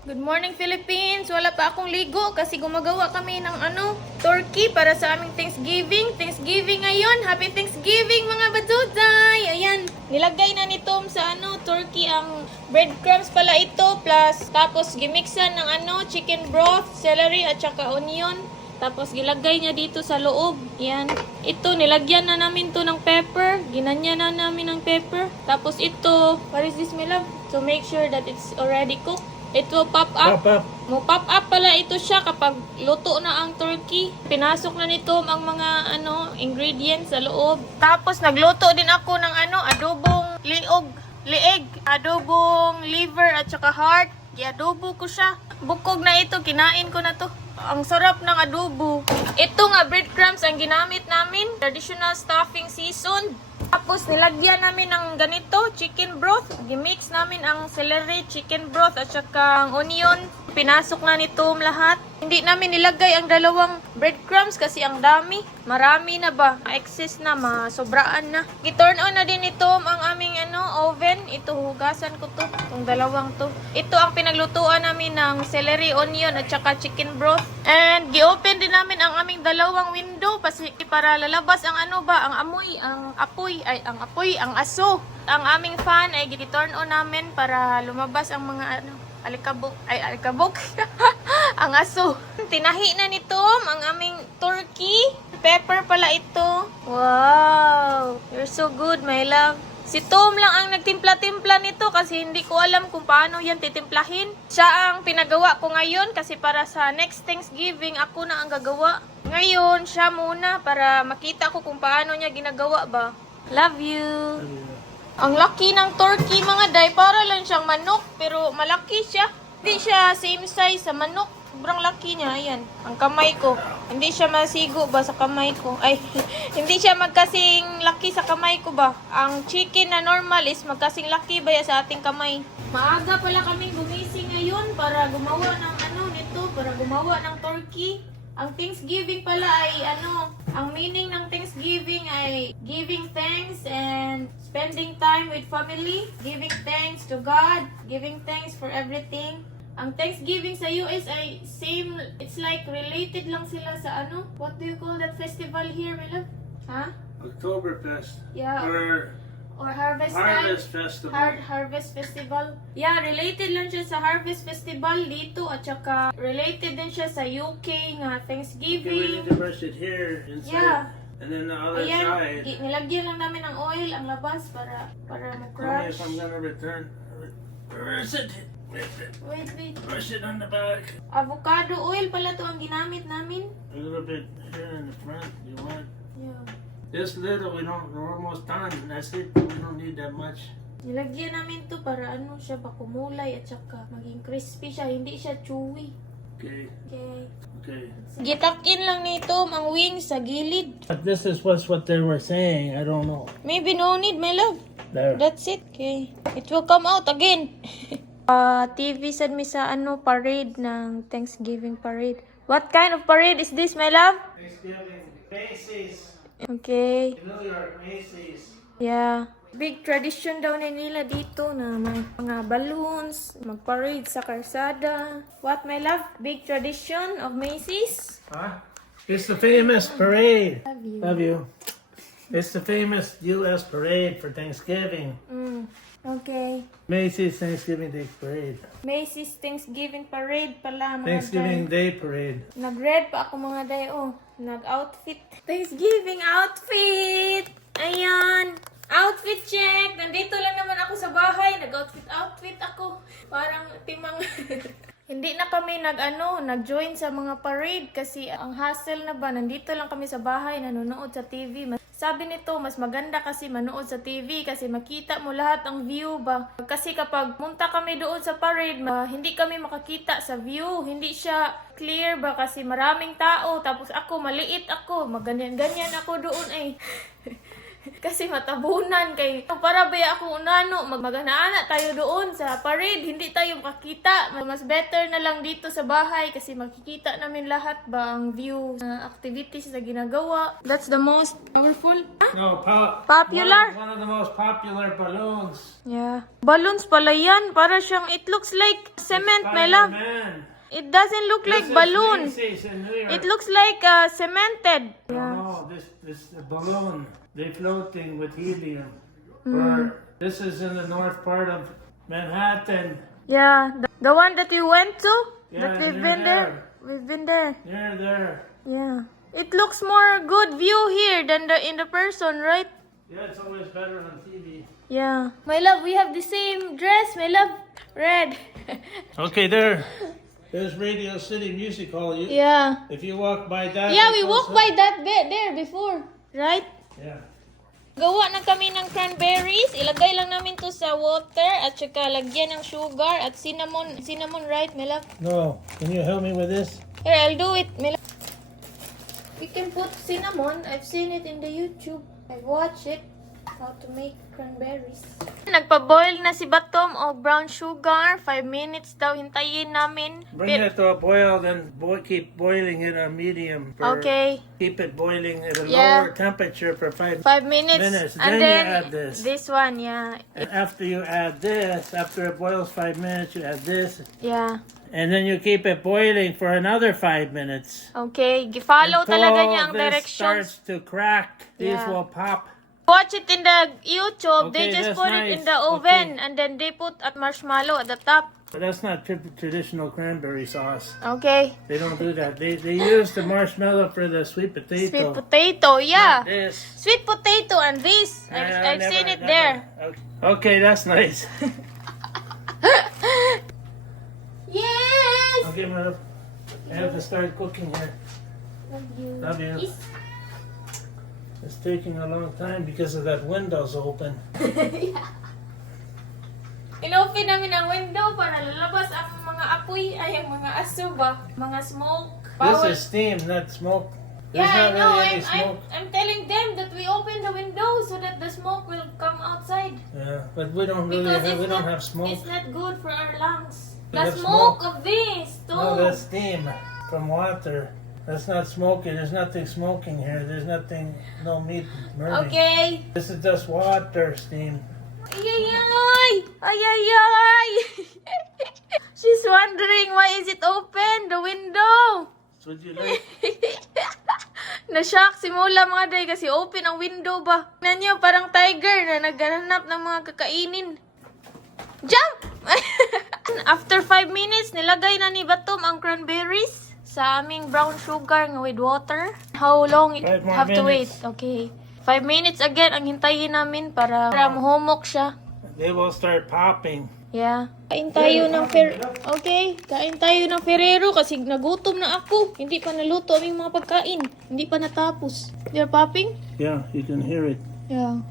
Good morning, Philippines! Wala pa akong ligo kasi gumagawa kami ng turkey para sa aming Thanksgiving. Thanksgiving ngayon! Happy Thanksgiving mga baduday! Ayan, nilagay na ni Tom sa turkey ang breadcrumbs pala ito plus tapos gimixan ng chicken broth, celery at saka onion. Tapos gilagay niya dito sa loob. Yan. Ito, nilagyan na namin to ng pepper. Ginanyan na namin ng pepper. Tapos ito, what is this, my love? So make sure that it's already cooked. It will pop up. Mo-pop up pala ito siya kapag luto na ang turkey. Pinasok na nito ang mga ingredients sa loob. Tapos nagluto din ako ng adobong lieg, adobong liver at saka heart. I-adobo ko siya. Bukog na ito, kinain ko na to. Ang sarap ng adobo. Ito nga breadcrumbs ang ginamit namin. Traditional stuffing season. Tapos nilagyan namin ng ganito, chicken broth. Gimix namin ang celery, chicken broth at saka ang onion. Pinasok na ni Tom lahat. Hindi namin nilagay ang dalawang breadcrumbs kasi ang dami. Marami na ba? Excess na, masobraan na. I-turn on na din ni Tom ang aming oven. Ito, hugasan ko to. Itong dalawang to. Ito ang pinaglutuan namin ng celery, onion at saka chicken broth. And gi-open din namin ang aming dalawang window para lalabas ang ang amoy, ang aso. Ang aming fan ay gi-turn on namin para lumabas ang mga alikabok. Ang aso. Tinahi na ni Tom ang aming turkey. Pepper pala ito. Wow! You're so good, my love. Si Tom lang ang nagtimpla-timpla nito kasi hindi ko alam kung paano yan titimplahin. Siya ang pinagawa ko ngayon kasi para sa next Thanksgiving ako na ang gagawa. Ngayon, siya muna para makita ko kung paano niya ginagawa ba. Love you! Ang laki ng turkey mga day, para lang siyang manok pero malaki siya. Hindi siya same size sa manok. Sobrang laki niya, ayan. Ang kamay ko. Hindi siya masigo ba sa kamay ko? Ay, hindi siya magkasing laki sa kamay ko ba? Ang chicken na normal is magkasing laki ba sa ating kamay? Maaga pala kaming gumising ngayon para gumawa ng nito, para gumawa ng turkey. Ang Thanksgiving pala ay ang meaning ng Thanksgiving ay giving thanks and spending time with family, giving thanks to God, giving thanks for everything. Ang Thanksgiving sa US ay same, it's like related lang sila sa what do you call that festival here, my love? Huh? Oktoberfest. Yeah. Or harvest Festival. Harvest Festival. Yeah, related lang siya sa Harvest Festival dito at saka related din siya sa UK nga Thanksgiving. We need to brush it here inside. Yeah. And then the other Ayan, side. nilagyan lang namin ng oil ang labas para Tell me ma-crush. if I'm gonna reverse it. Wait. Brush it on the back. Avocado oil pala to ang ginamit namin. A little bit here in the front. You want? Yeah. Just little. We're almost done. That's it. We don't need that much. Nilagyan namin to para siya ba kumulay at saka maging crispy siya, hindi siya chewy. Okay. Okay. Gitakin lang nito ang wings sa gilid. But this is what they were saying. I don't know. Maybe no need, my love. There. That's it. Okay. It will come out again. TV said mi sa parade ng Thanksgiving parade. What kind of parade is this, my love? Thanksgiving. Macy's. Okay. New York Macy's. Yeah. Big tradition daw nila dito na may mga balloons, mag-parade sa karsada. What, my love? Big tradition of Macy's? Huh? It's the famous parade. Love you. Love you. It's the famous U.S. parade for Thanksgiving. Okay. Macy's Thanksgiving Day Parade. Macy's Thanksgiving parade pala mga Thanksgiving day. Day Parade. Nag-red pa ako mga day. Nag-outfit. Thanksgiving outfit! Ayan. Outfit check! Nandito lang naman ako sa bahay. Nag-outfit ako. Parang timang... Hindi na kami nag-join sa mga parade kasi ang hassle na ba. Nandito lang kami sa bahay, nanonood sa TV. Sabi nito, mas maganda kasi manood sa TV kasi makita mo lahat ang view ba. Kasi kapag munta kami doon sa parade, hindi kami makakita sa view. Hindi siya clear ba kasi maraming tao. Tapos ako, maliit ako. Maganyan-ganyan ako doon . Kasi matabunan kay para ba ako unano magmagana tayo doon sa parade, hindi tayo makakita. Mas better na lang dito sa bahay kasi makikita namin lahat ba ang view na activities na ginagawa. That's the most powerful. No, Popular? One of the most popular balloons. Yeah. Balloons pala yan. Para siyang, it looks like cement, my love. Spider-Man. It doesn't look like This is balloons. Macy's in New York. It looks like cemented. Yeah. No, this balloon. They floating with helium. Or this is in the north part of Manhattan. Yeah. The one that you went to? Yeah, That we've near been there? there. We've been there. Near there. Yeah. It looks more good view here than in the person, right? Yeah, it's always better on TV. Yeah. My love, we have the same dress, my love. Red. Okay, there. There's Radio City Music Hall. Yeah. If you walk by that. Yeah, we it's walked also- by that bed there before. Right? Yeah. Gawa na kami ng cranberries. Ilagay lang namin to sa water at saka lagyan ng sugar at cinnamon. Cinnamon, right, my love? No. Can you help me with this? Here, I'll do it, my love. We can put cinnamon. I've seen it in the YouTube. I've watched it. How to make cranberries. Nagpa-boil na si Batom o brown sugar. 5 minutes daw hintayin namin. Bring it to a boil, then keep boiling it on medium. Okay. Keep it boiling at a Yeah. lower temperature for 5 5 minutes. minutes. And Then you then add this. one, yeah. And after you add this, after it boils 5 minutes, you add this. Yeah. And then you keep it boiling for another 5 minutes. Okay. Follow Until talaga niya ang this directions. starts to crack. These Yeah. will pop. Watch it in the YouTube. Okay, They just that's put it in nice. the oven Okay. and then they put at marshmallow at the top. But that's not traditional cranberry sauce. Okay. They don't do that. They use the marshmallow for the sweet potato. Sweet potato, yeah. This. Sweet potato and this. I've seen it there. Okay, that's nice. Yes. Okay, love. I have to start cooking here. Love you. Yes. It's taking a long time because of that window's open. Inopen namin ang window para lalabas ang mga apoy ay ang mga aso ba? Mga smoke. This is steam, not smoke. There's Yeah, I not know. really any smoke. I'm telling them that we open the window so that the smoke will come outside. Yeah, but we don't really Because have, we it's don't not, have smoke. It's not good for our lungs. We The have smoke smoke. of this too. No, that's steam from water. That's not smoking. There's nothing smoking here. There's nothing, no meat burning. Okay. This is just water steam. Ay, ay, ay! Ay, ay, ay! She's wondering why is it open, the window? So would you like? Na-shock si Mula mga day kasi open ang window ba? Tignan niyo, parang tiger na naghahanap ng mga kakainin. Jump! After 5 minutes, nilagay na ni Batom ang cranberries sa aming brown sugar nga with water. How long it 5 more have to wait? minutes. Okay. 5 minutes again ang hintayin namin para mahumok siya. They will start popping. Yeah. Kain tayo ng Okay, kain tayo ng Ferrero kasi nagutom na ako. Hindi pa naluto aming mga pagkain. Hindi pa natapos. They're popping? Yeah, you can hear it. Yeah.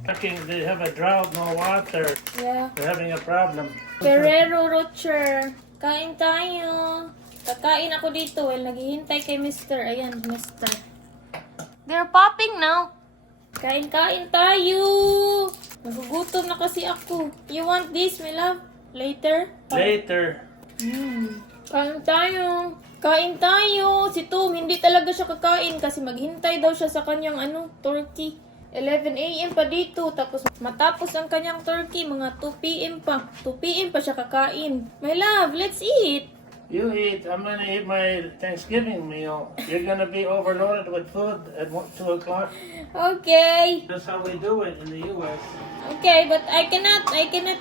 They have a drought, no water. Yeah. They're having a problem. Ferrero Rocher. Kain tayo. Kakain ako dito while naghihintay kay Mr. Ayan, Mr. They're popping now. Kain-kain tayo. Nagugutom na kasi ako. You want this, my love? Later? Later. Kain tayo. Kain tayo. Si Tom, hindi talaga siya kakain kasi maghintay daw siya sa kanyang turkey. 11 a.m. pa dito. Tapos matapos ang kanyang turkey, mga 2 p.m. pa. 2 p.m. pa siya kakain. My love, let's eat. You eat. I'm gonna eat my Thanksgiving meal. You're gonna be overloaded with food at 2 o'clock. Okay. That's how we do it in the U.S. Okay, but I cannot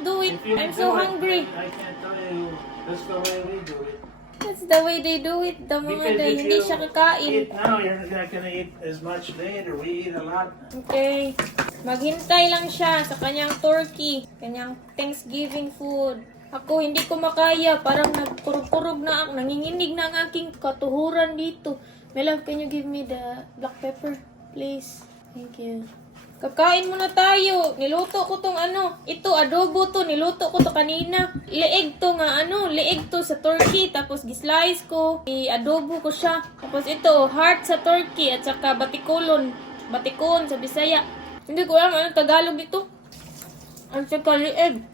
do it. If you I'm do so it, hungry. I can't tell you. That's the way we do it. That's the way they do it. The mga Because day, if hindi you siya kakain. eat now, you're not gonna eat as much later. We eat a lot. Okay. Maghintay lang siya sa kanyang turkey. Kanyang Thanksgiving food. Ako, hindi ko makaya. Parang nagkurog-kurog na ako. Nanginginig na ang aking katuhuran dito. My love, can you give me the black pepper? Please. Thank you. Kakain muna tayo. Niluto ko tong ito, adobo to. Niluto ko to kanina. Leeg to nga leeg to sa turkey. Tapos gislice ko. I-adobo ko siya. Tapos ito, heart sa turkey at saka batikulon. Batikon sa Bisaya. Hindi ko alam anong Tagalog dito. Ang saka lieg.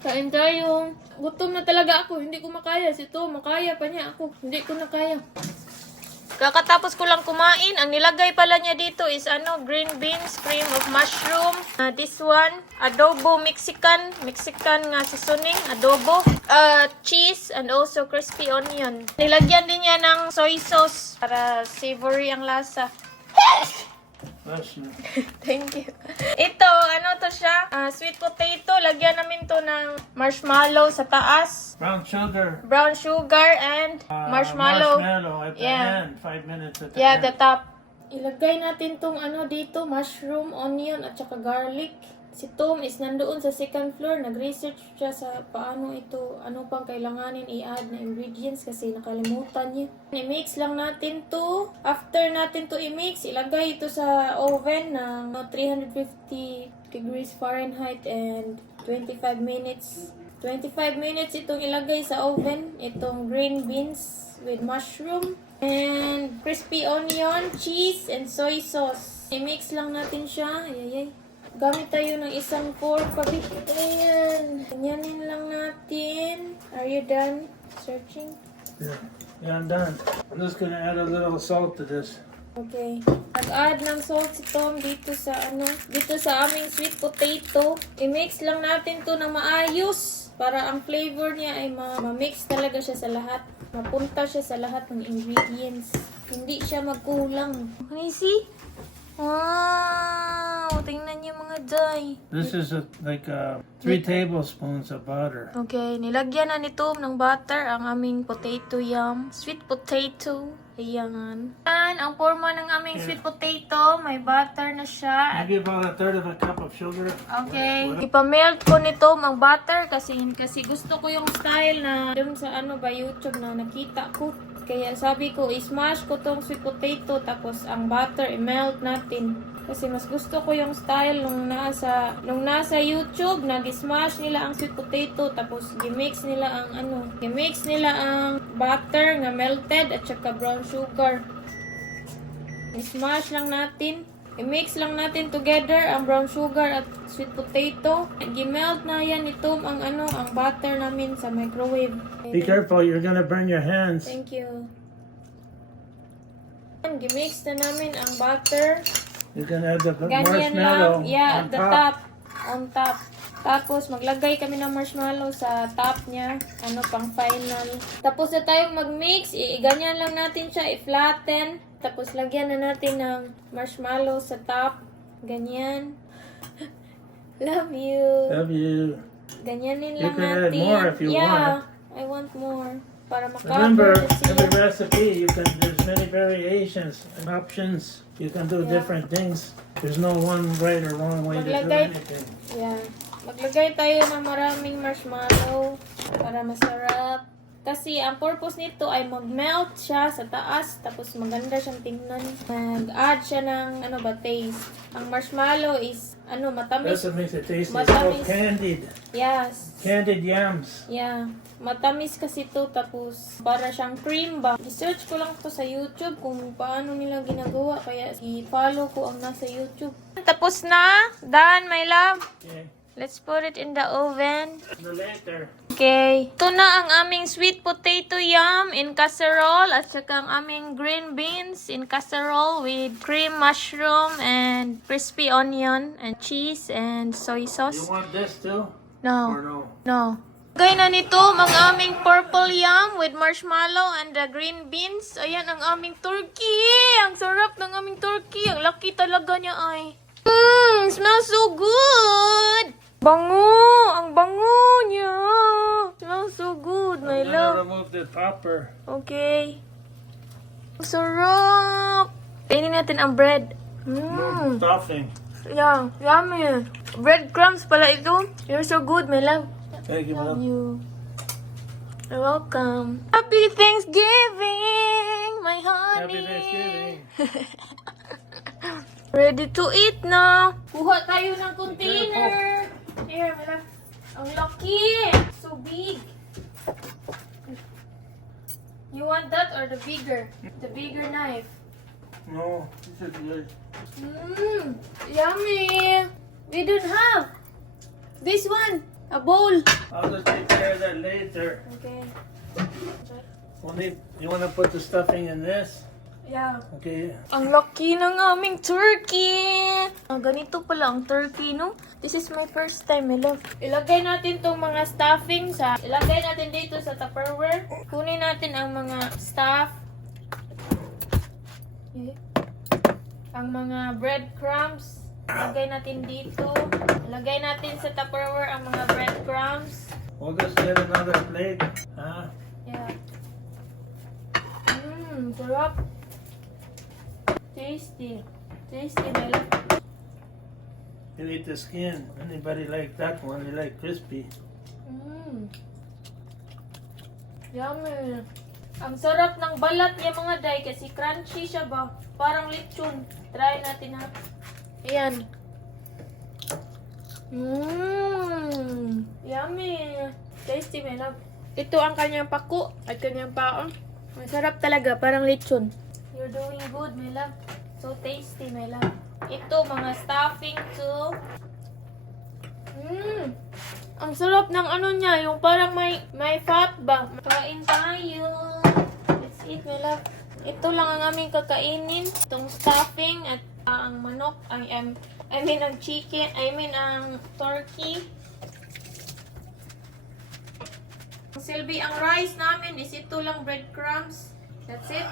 Kain tayo. Gutom na talaga ako. Hindi ko makaya. Si Tom, makaya pa niya ako. Hindi ko na kaya. Kakatapos ko lang kumain. Ang nilagay pala niya dito is green beans, cream of mushroom. This one, adobo Mexican. Mexican nga seasoning, adobo. Cheese and also crispy onion. Nilagyan din niya ng soy sauce para savory ang lasa. Bless you. Thank you. Ito, to siya? Sweet potato. Lagyan namin to ng marshmallow sa taas. Brown sugar. Brown sugar and marshmallow. Marshmallow at the Yeah. end. 5 minutes at the Yeah, end. the top. Ilagay natin tong dito, mushroom, onion, at saka garlic. Si Tom is nandoon sa second floor. Nag-research siya sa paano ito, ano pang kailanganin i-add na ingredients kasi nakalimutan niya. I-mix lang natin to. After natin to i-mix, ilagay ito sa oven ng 350 degrees Fahrenheit and 25 minutes. 25 minutes itong ilagay sa oven. Itong green beans with mushroom and crispy onion, cheese, and soy sauce. I-mix lang natin siya. Ayayay. Gamit tayo ng isang fork. Ayan. Ganyanin lang natin. Are you done searching? Yeah, I'm done. I'm just gonna add a little salt to this. Okay. Nag-add ng salt si Tom dito sa dito sa aming sweet potato. I-mix lang natin to ng maayos para ang flavor niya ay ma-mix talaga siya sa lahat. Mapunta siya sa lahat ng ingredients. Hindi siya magkulang. Can you see? Wow! Tingnan niyo mga day. This is like 3 tablespoons of butter. Okay, nilagyan na ni Tom ng butter ang aming potato yam. Sweet potato. Ayan. And ang forma ng aming sweet potato, may butter na siya. Maybe about 1/3 of a cup of sugar. Okay. Ipamelt ko ni Tom ang butter kasi gusto ko yung style na dun sa YouTube na nakita ko. Kaya sabi ko, i-smash ko tong sweet potato tapos ang butter i-melt natin. Kasi mas gusto ko yung style nung nasa YouTube, nag-smash nila ang sweet potato tapos gimix nila ang butter na melted at saka brown sugar. I-smash lang natin. I-mix lang natin together ang brown sugar at sweet potato. Gimelt na yan ito ang butter namin sa microwave. Be careful, you're gonna burn your hands. Thank you. Gimix na namin ang butter. You can add the Ganyan marshmallow lang. Yeah, on the top. top. On top. Tapos, maglagay kami ng marshmallow sa top niya. Pang final. Tapos na tayong mag-mix. Ganyan lang natin siya. I-flatten. Tapos, lagyan na natin ng marshmallow sa top. Ganyan. Love you. Love you. Ganyanin You lang can natin. add more if you want. I want more. Para Remember, makabar siya. every recipe, there's many variations and options. You can do different things. There's no one right or wrong way to do Maglagay- anything. Yeah. Maglagay tayo ng maraming marshmallow para masarap. Kasi ang purpose nito ay mag-melt siya sa taas tapos maganda siyang tingnan. Mag-add siya ng taste. Ang marshmallow is matamis. That's what makes it tasty. It's Matamis. called candied. Yes. Candied yams. Yeah. Matamis kasi to tapos para siyang cream ba. I-search ko lang to sa YouTube kung paano nila ginagawa kaya i-follow ko ang nasa YouTube. Tapos na. Done, my love. Okay. Let's put it in the oven. Later. Okay. Ito na ang aming sweet potato yam in casserole at saka ang aming green beans in casserole with cream mushroom and crispy onion and cheese and soy You sauce. want this too? No. Or no? No. Gaya na nito ang aming purple yam with marshmallow and the green beans. Ayan ang aming turkey. Ang sarap ng aming turkey. Ang laki talaga niya ay. Smells so good. Bango! Ang bango niya! Smells so good, my I'm gonna love. remove the topper. Okay. Ang sarap! Kainin natin ang bread. No stuffing. Yeah, yummy. Breadcrumbs pala ito. You're so good, my love. Thank you, Love love. you. You're welcome. Happy Thanksgiving, my honey. Happy Thanksgiving. Ready to eat na. Kuha tayo ng container. Here, my love. Ang laki. So big. You want that or the bigger? The bigger knife. No. This is good. Yummy. We don't have this one. A bowl. I'll just take care of that later. Okay. You want to put the stuffing in this? Yeah. Okay. Ang laki ng aming turkey! Ganito pala ang turkey, no? This is my first time, my love. Ilagay natin tong mga stuffing sa... Ilagay natin dito sa Tupperware. Kunin natin ang mga stuff. Okay. Ang mga breadcrumbs. Ilagay natin dito. Ilagay natin sa Tupperware ang mga breadcrumbs. We'll just get another plate. Huh? Yeah. Sarap. Tasty. Tasty, my love. You eat the skin. Anybody like that one? They like crispy. Yummy. Ang sarap ng balat niya mga day kasi crunchy siya ba? Parang lechon. Try natin ha. Ayan. Yummy. Tasty, my love. Ito ang kanyang pako at kanyang paong. Masarap talaga, parang lechon. You're doing good, my love. So tasty, my love. Ito, mga stuffing too. Ang sarap ng ano niya, yung parang may fat ba? Kain tayo. Let's eat, my love. Ito lang ang aming kakainin. Itong stuffing at ang manok. I mean ang chicken. I mean ang turkey. Silbi, ang rice namin is ito lang breadcrumbs. That's it.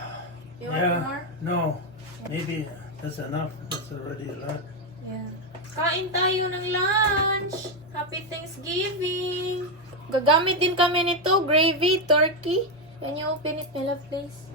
You want more? No. Maybe that's enough. That's already a lot. Yeah. Kain tayo ng lunch. Happy Thanksgiving. Gagamit din kami nito. Gravy, turkey. Can you open it, my love, please?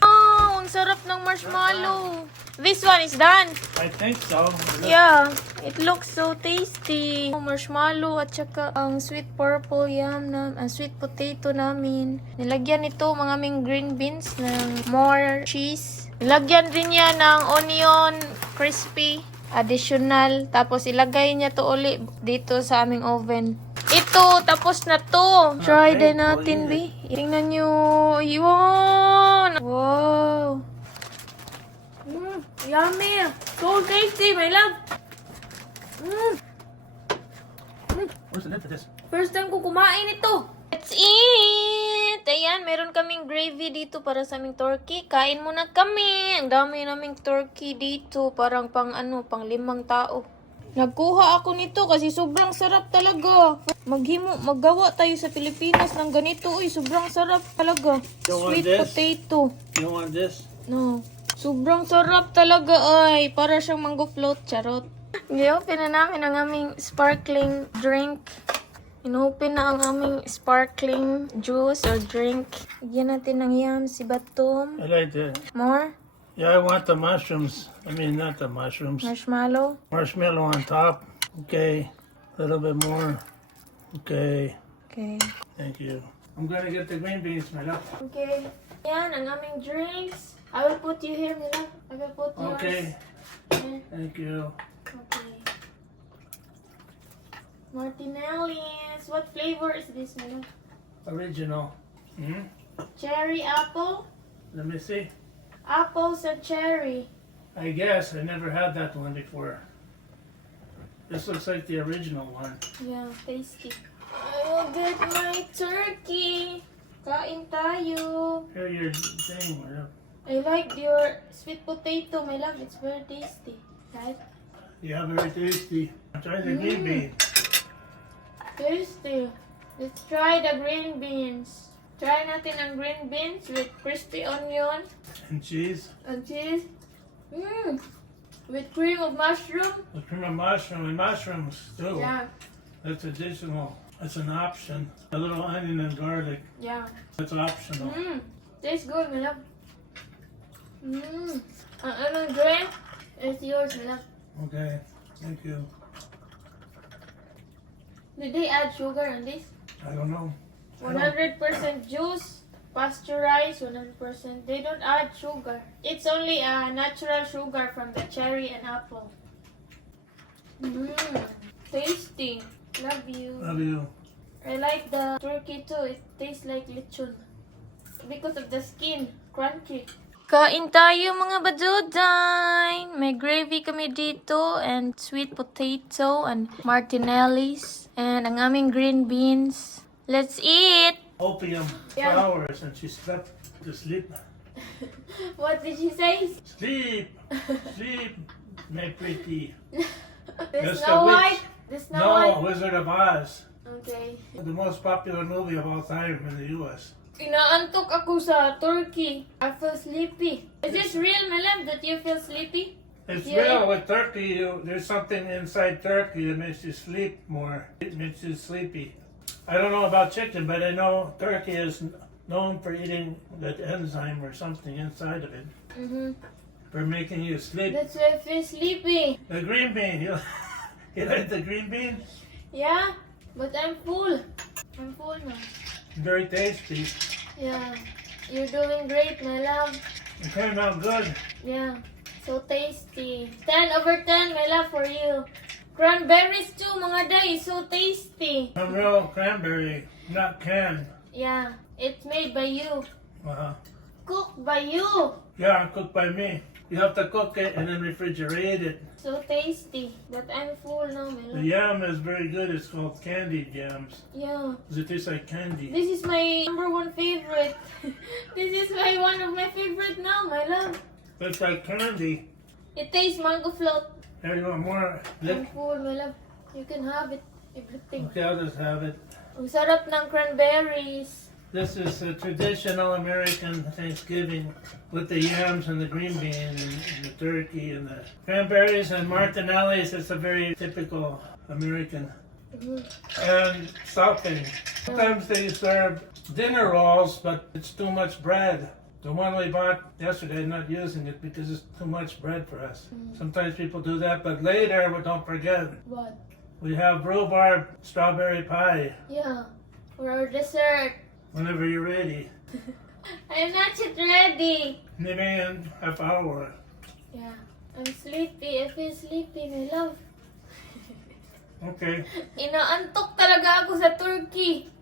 Oh, ang sarap ng marshmallow. This one is done. I think so. Yeah, it looks so tasty. Marshmallow at saka ang sweet purple yam na sweet potato namin. Nilagyan ito mga aming green beans ng more cheese. Nilagyan din niya ng onion crispy additional. Tapos ilagay niya to uli dito sa aming oven. Ito, tapos na to. Try Okay, din natin, well, B. Tingnan nyo. Yun. Wow. Yummy! So tasty, my love! Where's the lid for this? First time ko kumain ito! Let's eat! Ayan, meron kaming gravy dito para sa aming turkey. Kain muna kami! Ang dami naming turkey dito. Parang pang 5 tao. Nagkuha ako nito kasi sobrang sarap talaga. Maggawa tayo sa Pilipinas ng ganito. Uy, sobrang sarap talaga. You want Sweet this? potato. You want this? No. Sobrang sarap talaga ay. Para siyang mango float. Charot. I-open na namin ang aming sparkling drink. In-open na ang aming sparkling juice or drink. Lagyan natin ng yam, si Batom. I like that. More. Yeah, I want the mushrooms. I mean, not the mushrooms. Marshmallow. Marshmallow on top. Okay. A little bit more. Okay. Okay. Thank you. I'm gonna get the green beans, my love. Okay. Yan, ang aming drinks. I will put you here, Mila. I will put yours. Okay. Here. Thank you. Okay. Martinelli's. What flavor is this, Mila? Original. Hmm? Cherry apple? Let me see. Apples and cherry. I guess I never had that one before. This looks like the original one. Yeah, tasty. I will get my turkey. Kain tayo. Here, your thing. my love. I like your sweet potato, my love. It's very tasty. Right? Yeah, very tasty. Try the green bean. Tasty. Let's try the green beans. Try natin ang green beans with crispy onion And cheese. and cheese. With cream of mushroom. The cream of mushroom and mushrooms too. Yeah, That's additional. That's an option. A little onion and garlic. yeah. That's optional. Tastes good, my love. Ang anong drink is yours, my love. Okay. Thank you. Did they add sugar on this? I don't know. 100% juice, pasteurized, 100%. They don't add sugar. It's only natural sugar from the cherry and apple. Tasty. Love you. Love you. I like the turkey too. It tastes like lechon. Because of the skin. Crunchy. Kain tayo mga baduday! May gravy kami dito and sweet potato and martinellis and ang aming green beans. Let's eat! Opium Yeah. flowers, and she slept to sleep. What did she say? Sleep! Sleep! My pretty. The That's Snow the witch. White? The Snow No, White? Wizard of Oz. Okay. The most popular movie of all time in the U.S. Inaantok ako sa Turkey. I feel sleepy. Is this real, my love, that you feel sleepy? It's Yeah. real with turkey. There's something inside turkey that makes you sleep more. It makes you sleepy. I don't know about chicken, but I know turkey is known for eating that enzyme or something inside of it for making you sleep. That's why I feel sleepy. The green bean. You like the green bean? Yeah, but I'm full. I'm full now. Very tasty. Yeah. You're doing great, my love. It came out good. Yeah. So tasty. 10/10, my love, for you. Cranberries too, mga day. So tasty. Some real cranberry, not canned. Yeah. It's made by you. Cooked by you. Yeah, cooked by me. You have to cook it and then refrigerate it. So tasty. But I'm full now, my The love. yam is very good. It's called candied yams. Yeah. 'Cause it tastes like candy. This is my number one favorite. This is one of my favorite now, my love. It's like candy. It tastes mango float. Here, you want more? I'm full, my love. You can have it. Everything. Okay, I'll just have it. Ang sarap ng cranberries. This is a traditional American Thanksgiving with the yams and the green bean and the turkey and the cranberries and martinellis. It's a very typical American. And stuffing. Sometimes they serve dinner rolls, but it's too much bread. The one we bought yesterday, I'm not using it because it's too much bread for us. Sometimes people do that, but later, but don't forget, What? we have rhubarb strawberry pie Yeah. For our dessert. whenever you're ready. I'm not yet ready. Maybe in half hour. Yeah. I'm sleepy. I feel sleepy, my love. Okay. Inaantok talaga ako sa Turkey.